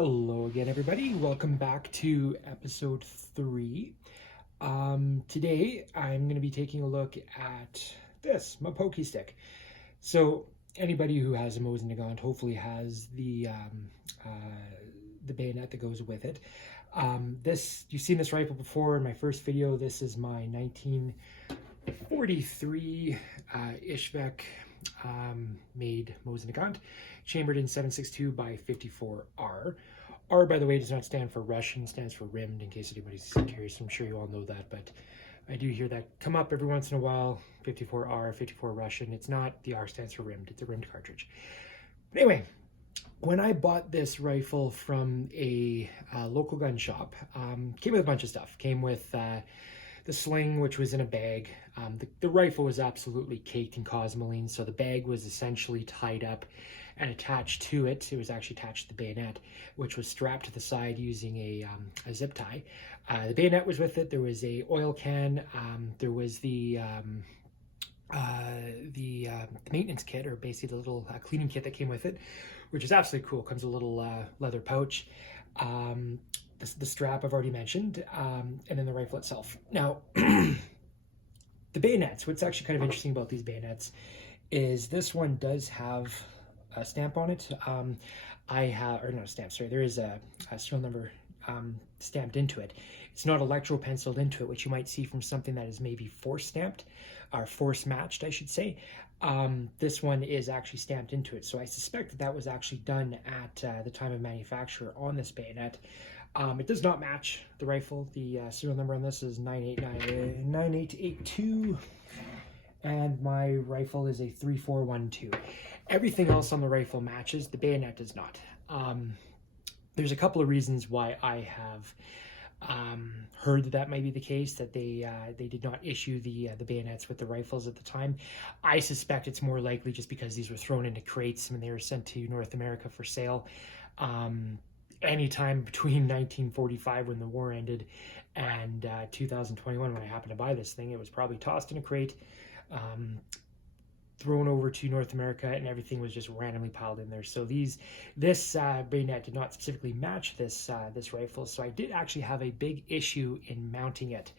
Hello again, everybody. Welcome back to episode 3. Today, I'm going to be taking a look at this, my pokey stick. So, anybody who has a Mosin Nagant hopefully has the bayonet that goes with it. You've seen this rifle before in my first video. This is my 1943 Ishvek made Mosin Nagant, chambered in 7.62 by 54R. R, by the way, does not stand for Russian, stands for rimmed, in case anybody's curious. I'm sure you all know that, but I do hear that come up every once in a while. 54R, 54 Russian. It's not, the R stands for rimmed. It's a rimmed cartridge. But anyway, when I bought this rifle from a local gun shop, came with a bunch of stuff. Came with the sling, which was in a bag. The rifle was absolutely caked in cosmoline, so the bag was essentially tied up and attached to it. It was actually attached to the bayonet, which was strapped to the side using a zip tie. The bayonet was with it. There was a oil can. There was the maintenance kit, or basically the little cleaning kit that came with it, which is absolutely cool. Comes with a little leather pouch. The strap I've already mentioned, and then the rifle itself. Now, the bayonets, what's actually kind of interesting about these bayonets is this one does have a stamp on it. Or not a stamp, sorry, there is a serial number stamped into it. It's not electro penciled into it, which you might see from something that is maybe force stamped, or force matched, I should say. This one is actually stamped into it, so I suspect that was actually done at the time of manufacture on this bayonet. It does not match the rifle. The serial number on this is 9882, and my rifle is a 3412. Everything else on the rifle matches. The bayonet does not. There's a couple of reasons why I have heard that might be the case, that they did not issue the bayonets with the rifles at the time. I suspect it's more likely just because these were thrown into crates and they were sent to North America for sale. Anytime between 1945, when the war ended, and 2021, when I happened to buy this thing, it was probably tossed in a crate, thrown over to North America, and everything was just randomly piled in there. So this bayonet did not specifically match this rifle, so I did actually have a big issue in mounting it.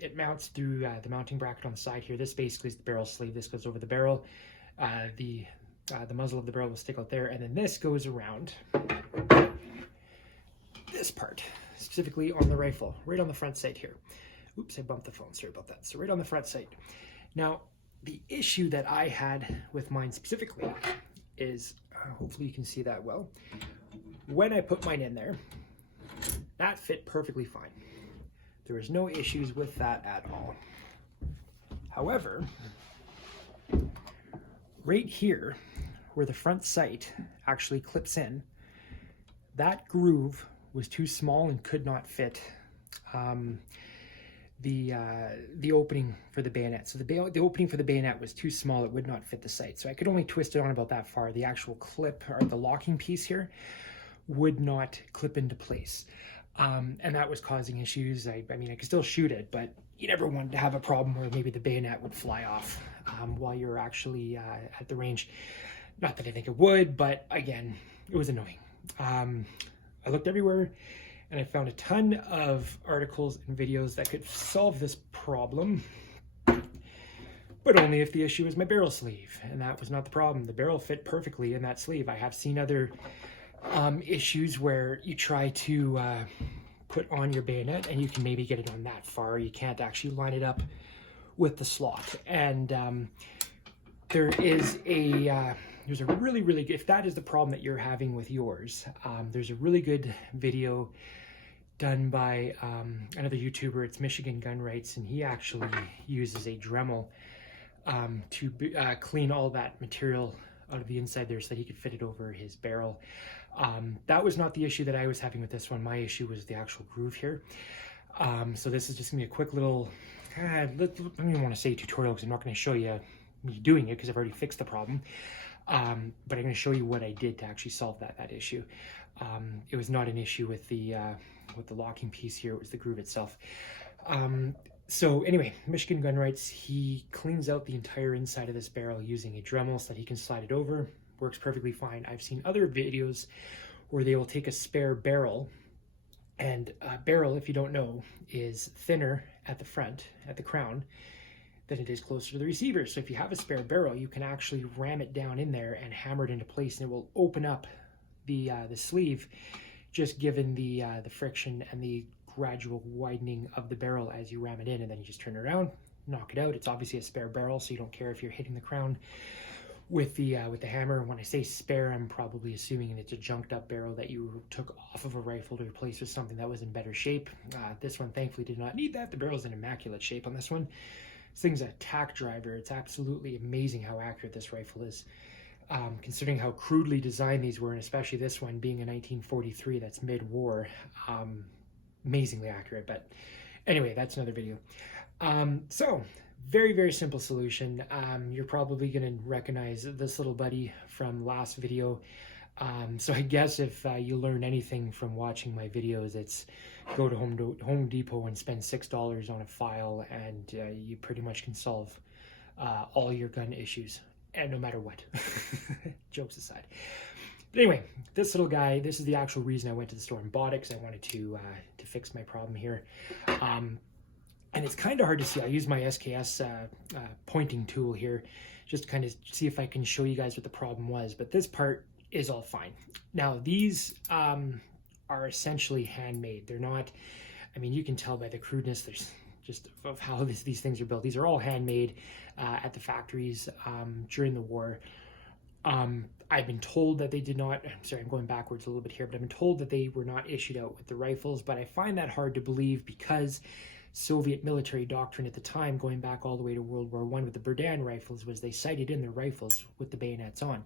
It mounts through the mounting bracket on the side here. This basically is the barrel sleeve. This goes over the barrel. The muzzle of the barrel will stick out there, and then this goes around this part, specifically on the rifle, right on the front sight here. Oops, I bumped the phone, sorry about that. So right on the front sight. Now, the issue that I had with mine specifically is, hopefully you can see that well, when I put mine in there, that fit perfectly fine. There was no issues with that at all. However, right here, where the front sight actually clips in, that groove was too small and could not fit the opening for the bayonet. So the opening for the bayonet was too small. It would not fit the sight. So I could only twist it on about that far. The actual clip, or the locking piece here, would not clip into place. And that was causing issues. I mean, I could still shoot it, but you never wanted to have a problem where maybe the bayonet would fly off while you're actually at the range. Not that I think it would, but again, it was annoying. I looked everywhere, and I found a ton of articles and videos that could solve this problem, but only if the issue is my barrel sleeve, and that was not the problem. The barrel fit perfectly in that sleeve. I have seen other issues where you try to put on your bayonet, and you can maybe get it on that far. You can't actually line it up with the slot, and there's a really good, if that is the problem that you're having with yours, there's a really good video done by another YouTuber. It's Michigan Gun Rights, and he actually uses a Dremel to clean all that material out of the inside there so that he could fit it over his barrel. That was not the issue that I was having with this one. My issue was the actual groove here. So this is just gonna be a quick little, I don't even want to say tutorial, because I'm not going to show you me doing it, because I've already fixed the problem. But I'm going to show you what I did to actually solve that issue. It was not an issue with the locking piece here. It was the groove itself. So anyway, Michigan Gun Rights, he cleans out the entire inside of this barrel using a Dremel so that he can slide it over. Works perfectly fine. I've seen other videos or they will take a spare barrel. And a barrel, if you don't know, is thinner at the front, at the crown, than it is closer to the receiver. So if you have a spare barrel, you can actually ram it down in there and hammer it into place, and it will open up the sleeve, just given the friction and the gradual widening of the barrel as you ram it in, and then you just turn it around, knock it out. It's obviously a spare barrel, so you don't care if you're hitting the crown with the hammer. When I say spare, I'm probably assuming it's a junked up barrel that you took off of a rifle to replace with something that was in better shape. This one thankfully did not need that. The barrel's in immaculate shape on this one. This thing's a tack driver. It's absolutely amazing how accurate this rifle is, considering how crudely designed these were, and especially this one being a 1943, that's mid-war. Amazingly accurate. But anyway, that's another video. So very, very simple solution. You're probably going to recognize this little buddy from last video. So I guess if you learn anything from watching my videos, it's go to Home Depot and spend $6 on a file, and you pretty much can solve all your gun issues, and no matter what. Jokes aside. But anyway, this little guy, this is the actual reason I went to the store and bought it, because I wanted to fix my problem here. And it's kind of hard to see. I use my SKS pointing tool here just to kind of see if I can show you guys what the problem was. But this part is all fine. Now, these are essentially handmade. They're not, I mean, you can tell by the crudeness there's just of how these things are built. These are all handmade at the factories during the war. I've been told that they did not, sorry, I'm going backwards a little bit here, but I've been told that they were not issued out with the rifles, but I find that hard to believe because Soviet military doctrine at the time, going back all the way to World War I with the Berdan rifles, was they sighted in their rifles with the bayonets on.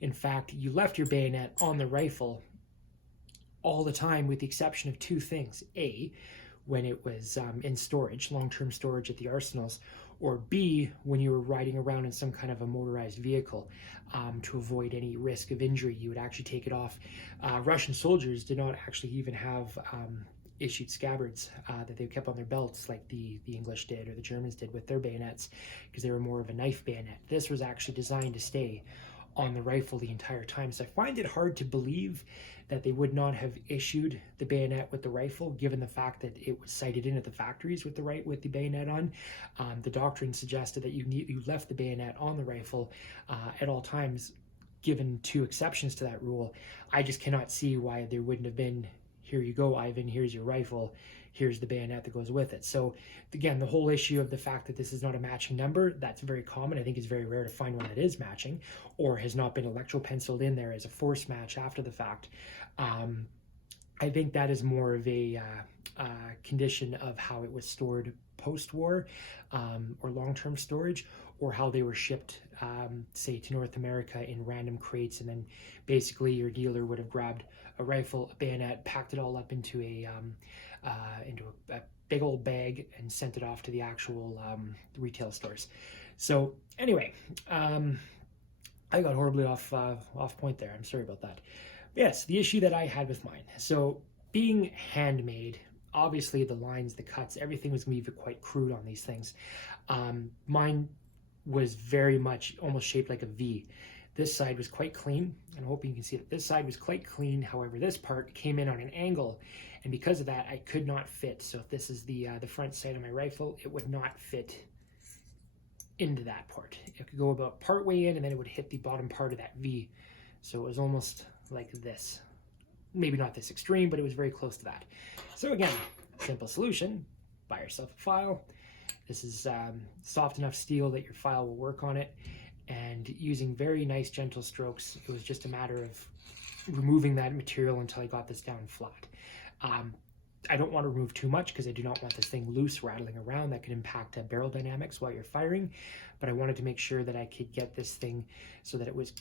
In fact, you left your bayonet on the rifle all the time with the exception of two things. A, when it was in storage, long-term storage at the arsenals, or B, when you were riding around in some kind of a motorized vehicle to avoid any risk of injury, you would actually take it off. Russian soldiers did not actually even have issued scabbards that they kept on their belts like the English did or the Germans did with their bayonets, because they were more of a knife bayonet. This was actually designed to stay on the rifle the entire time. So I find it hard to believe that they would not have issued the bayonet with the rifle, given the fact that it was sighted in at the factories with the bayonet on. The doctrine suggested that you left the bayonet on the rifle at all times, given two exceptions to that rule. I just cannot see why there wouldn't have been, here you go, Ivan, here's your rifle, here's the bayonet that goes with it. So again, the whole issue of the fact that this is not a matching number, that's very common. I think it's very rare to find one that is matching or has not been electropenciled in there as a force match after the fact. I think that is more of a condition of how it was stored post-war or long-term storage, or how they were shipped, say, to North America in random crates, and then basically your dealer would have grabbed a rifle, a bayonet, packed it all up into a big old bag and sent it off to the actual retail stores. So anyway, I got horribly off point there. I'm sorry about that. Yes, the issue that I had with mine. So being handmade, obviously the lines, the cuts, everything was going to be quite crude on these things. Mine was very much almost shaped like a V. This side was quite clean, and I hope you can see that this side was quite clean. However, this part came in on an angle, and because of that, I could not fit. So if this is the front sight of my rifle, it would not fit into that part. It could go about part way in, and then it would hit the bottom part of that V. So it was almost like this. Maybe not this extreme, but it was very close to that. So again, simple solution, buy yourself a file. This is soft enough steel that your file will work on it, and using very nice gentle strokes, it was just a matter of removing that material until I got this down flat. I don't want to remove too much because I do not want this thing loose rattling around. That could impact barrel dynamics while you're firing, but I wanted to make sure that I could get this thing so that it was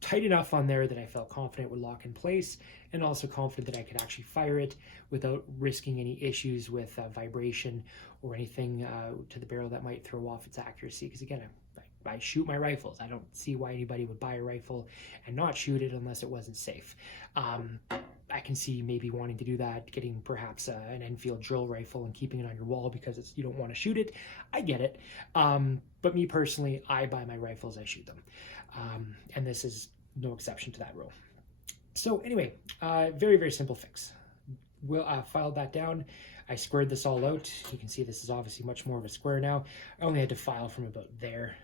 tight enough on there that I felt confident would lock in place, and also confident that I could actually fire it without risking any issues with vibration or anything to the barrel that might throw off its accuracy. Because again, I shoot my rifles. I don't see why anybody would buy a rifle and not shoot it unless it wasn't safe. I can see maybe wanting to do that, getting perhaps an Enfield drill rifle and keeping it on your wall because you don't want to shoot it. I get it. But me personally, I buy my rifles, I shoot them. And this is no exception to that rule. So anyway, very, very simple fix. We'll filed that down. I squared this all out. You can see this is obviously much more of a square now. I only had to file from about there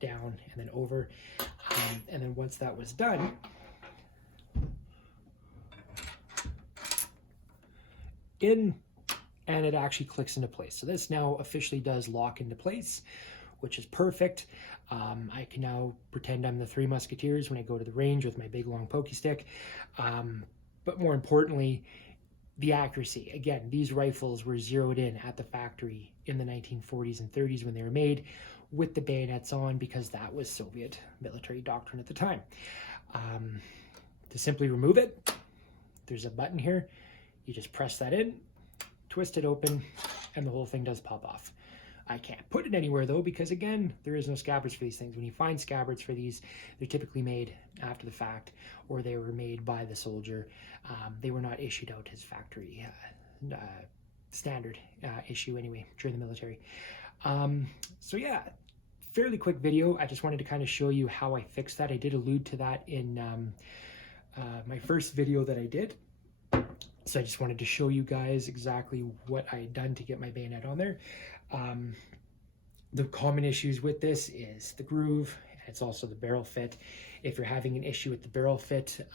down and then over. And then once that was done, and it actually clicks into place. So this now officially does lock into place, which is perfect. I can now pretend I'm the Three Musketeers when I go to the range with my big long pokey stick. But more importantly, the accuracy. Again, these rifles were zeroed in at the factory in the 1940s and 30s when they were made with the bayonets on, because that was Soviet military doctrine at the time. To simply remove it, there's a button here. You just press that in, twist it open, and the whole thing does pop off. I can't put it anywhere though, because again, there is no scabbards for these things. When you find scabbards for these, they're typically made after the fact, or they were made by the soldier. They were not issued out as factory standard issue anyway during the military. So yeah, fairly quick video. I just wanted to kind of show you how I fixed that. I did allude to that in my first video that I did. So I just wanted to show you guys exactly what I had done to get my bayonet on there. The common issues with this is the groove, and it's also the barrel fit. If you're having an issue with the barrel fit,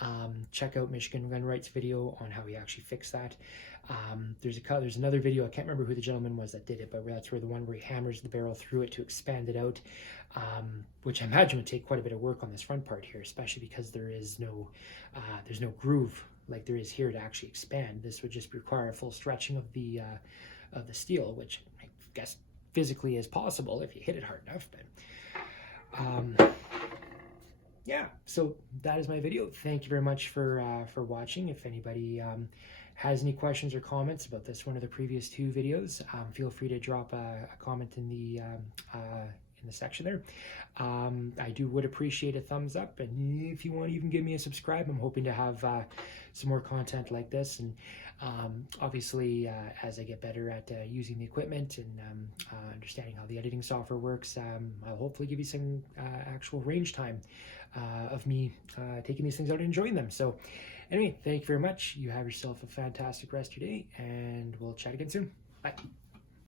check out Michigan Gun Right's video on how he actually fixed that. There's another video, I can't remember who the gentleman was that did it, but that's where the one where he hammers the barrel through it to expand it out, which I imagine would take quite a bit of work on this front part here, especially because there's no groove like there is here to actually expand. This would just require a full stretching of the steel, which I guess physically is possible if you hit it hard enough. But yeah, so that is my video. Thank you very much for watching. If anybody has any questions or comments about this one of the previous two videos, feel free to drop a comment in the section there. I would appreciate a thumbs up, and if you want to even give me a subscribe. I'm hoping to have some more content like this, and obviously as I get better at using the equipment and understanding how the editing software works, I'll hopefully give you some actual range time of me taking these things out and enjoying them. So anyway, thank you very much. You have yourself a fantastic rest of your day, and we'll chat again soon. Bye.